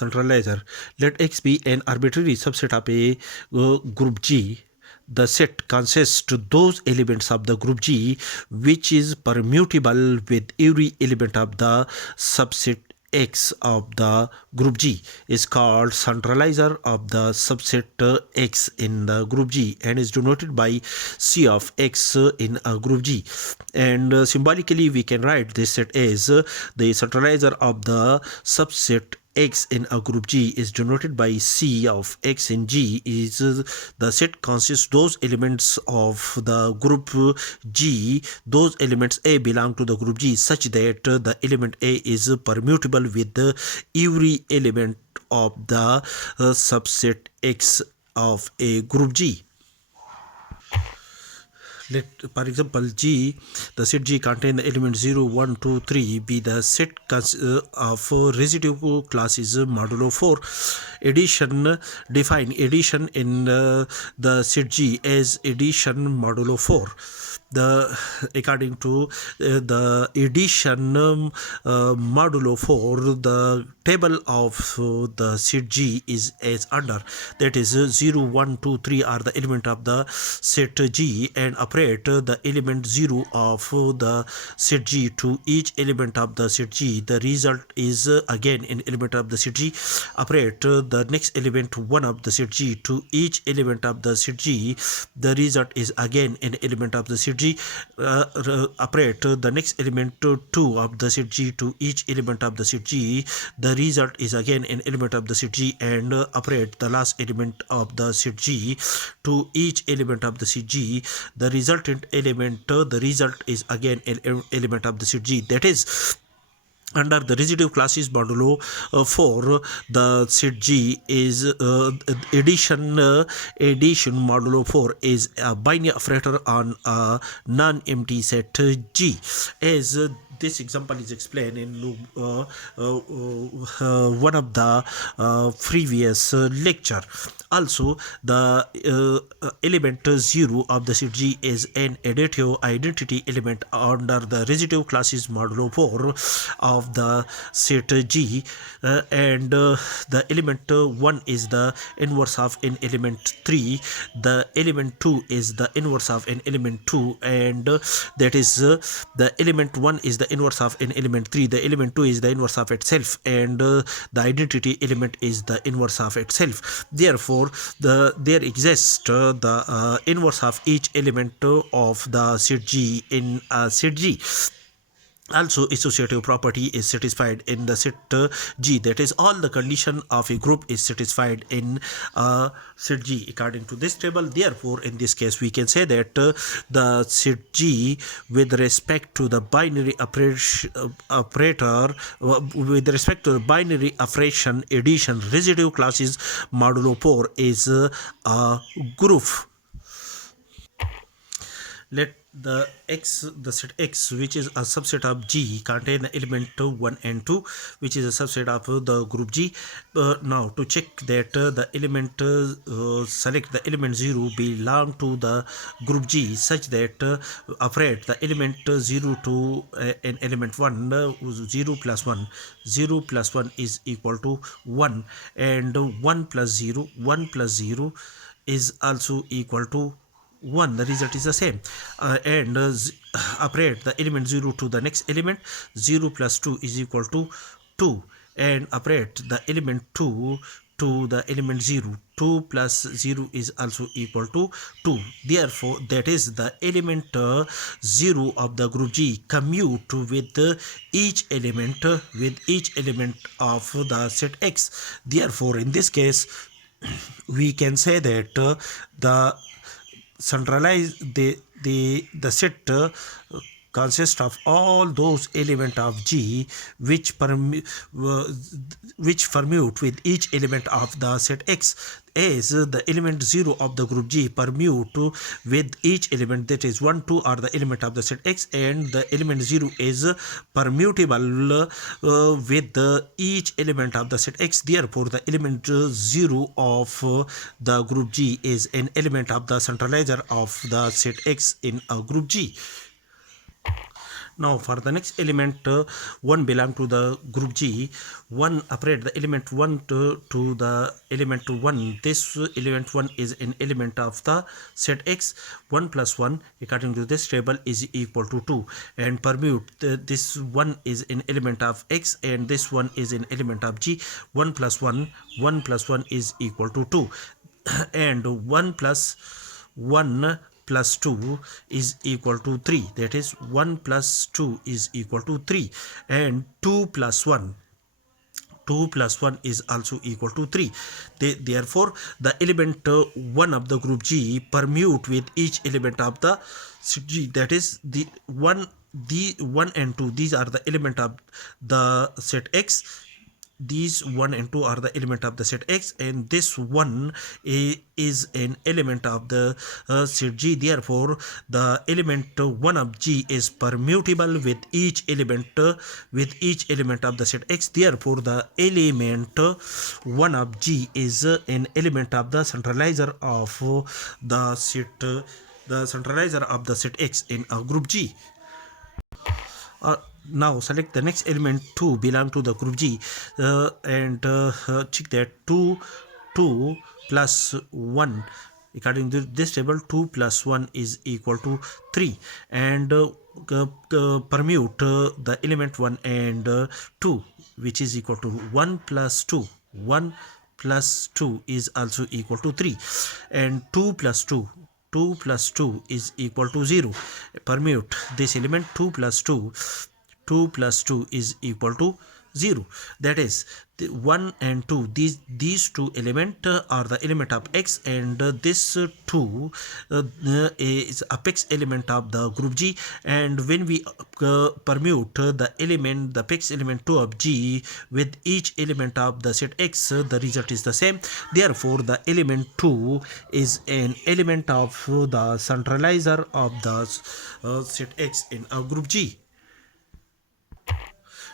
centralizer. Let X be an arbitrary subset of a group G. The set consists to those elements of the group G which is permutable with every element of the subset X of the group G is called centralizer of the subset X in the group G and is denoted by C of X in a group G. And symbolically we can write this set as the centralizer of the subset X in a group G is denoted by C of X in G is the set consists those elements of the group G. Those elements A belong to the group G such that the element A is permutable with every element of the subset X of a group G. Let, for example, G, the set G contain the element 0, 1, 2, 3 be the set of residue classes modulo 4. Addition, define addition in the set G as addition modulo 4. According to the addition modulo 4, the table of the set G is as under, that is 0, 1, 2, 3 are the element of the set G, and operate the element 0 of the set G to each element of the set G. The result is again an element of the set G. Operate the next element 1 of the set G to each element of the set G. The result is again an element of the set G. Operate the next element 2 of the set G to each element of the set G. The result is again an element of the set G, and operate the last element of the set G to each element of the set G. The resultant element, the result is again an element of the set G. That is, under the residue classes modulo 4, the set G is addition modulo 4 is a binary operator on a non-empty set G, as this example is explained in one of the previous lecture. Also, the element 0 of the set G is an additive identity element under the residue classes modulo 4 of the set G, and the element 1 is the inverse of an element 3. The element 2 is the inverse of an element 2, and that is the element 1 is the inverse of an element 3. The element 2 is the inverse of itself, and the identity element is the inverse of itself. Therefore, there exists the inverse of each element of the set G in a set G. Also, associative property is satisfied in the set G, that is, all the condition of a group is satisfied in set G according to this table. Therefore, in this case we can say that the set G with respect to the binary operator with respect to the binary operation addition residue classes modulo 4 is a group. Let the set X, which is a subset of G, contain the element 1 and 2, which is a subset of the group G. Now, to check that the element, select the element 0 belong to the group G such that operate the element 0 to an element 1, 0 plus 1. 0 plus 1 is equal to 1, and 1 plus 0, 1 plus 0 is also equal to 1. The result is the same, and operate the element 0 to the next element. 0 plus 2 is equal to 2, and operate the element 2 to the element 0. 2 plus 0 is also equal to 2. Therefore, that is the element 0 of the group G commute with each element of the set X. Therefore, in this case we can say that the centralize the set consists of all those elements of G which permute with each element of the set X, as the element 0 of the group G permute with each element, that is 1, 2 are the element of the set X, and the element 0 is permutable with each element of the set X. Therefore, the element 0 of the group G is an element of the centralizer of the set X in a group G. Now for the next element, 1 belong to the group G. 1 operate the element 1 to the element 1. This element 1 is an element of the set X. 1 plus 1 according to this table is equal to 2. And permute this 1 is an element of X and this one is an element of G. 1 plus 1, 1 plus 1 is equal to 2. And 1 plus 1 plus 2 is equal to 3. That is 1 plus 2 is equal to 3. And 2 plus 1, 2 plus 1 is also equal to 3. Therefore the element 1 of the group G permute with each element of the G. That is the 1 and 2, these are the element of the set X. These 1 and 2 are the element of the set X, and this 1 is an element of the set G. Therefore the element 1 of G is permutable with each element of the set X. Therefore the element 1 of G is an element of the centralizer of the set X in a group G. Now select the next element 2 belong to the group G, and check that 2 plus 1 according to this table. 2 plus 1 is equal to 3. And permute the element 1 and 2, which is equal to 1 plus 2. 1 plus 2 is also equal to 3. And 2 plus 2, 2 plus 2 is equal to 0. Permute this element. 2 plus 2, 2 plus 2 is equal to 0. That is the 1 and 2, these two elements are the element of X, and this 2 is apex element of the group G. And when we permute the apex element 2 of G with each element of the set X, the result is the same. Therefore the element 2 is an element of the centralizer of the set X in a group G.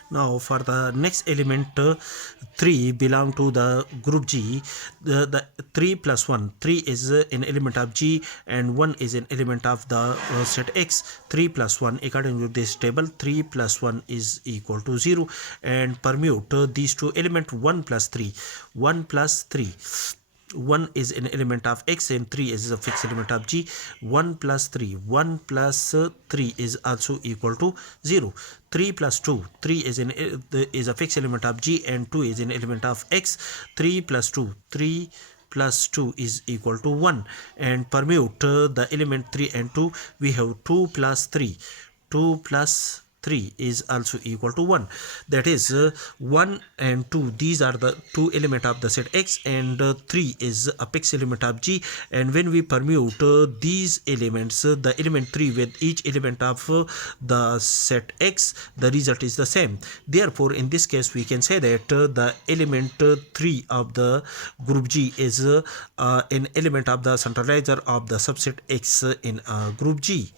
Now for the next element 3 belong to the group G. The 3 plus 1, 3 is an element of G and 1 is an element of the set X. 3 plus 1 according to this table, 3 plus 1 is equal to 0. And permute these two elements. 1 plus 3, 1 plus 3, 1 is an element of X and 3 is a fixed element of G. 1 plus 3, 1 plus 3 is also equal to 0. 3 plus 2, 3 is a fixed element of G and 2 is an element of X. 3 plus 2, 3 plus 2 is equal to 1. And permute the element 3 and 2, we have 2 plus 3, 2 plus 3 is also equal to 1. That is 1 and 2, these are the two element of the set X, and 3 is apex element of G. And when we permute these elements, the element 3 with each element of the set X, the result is the same. Therefore in this case we can say that the element 3 of the group G is an element of the centralizer of the subset X in group G.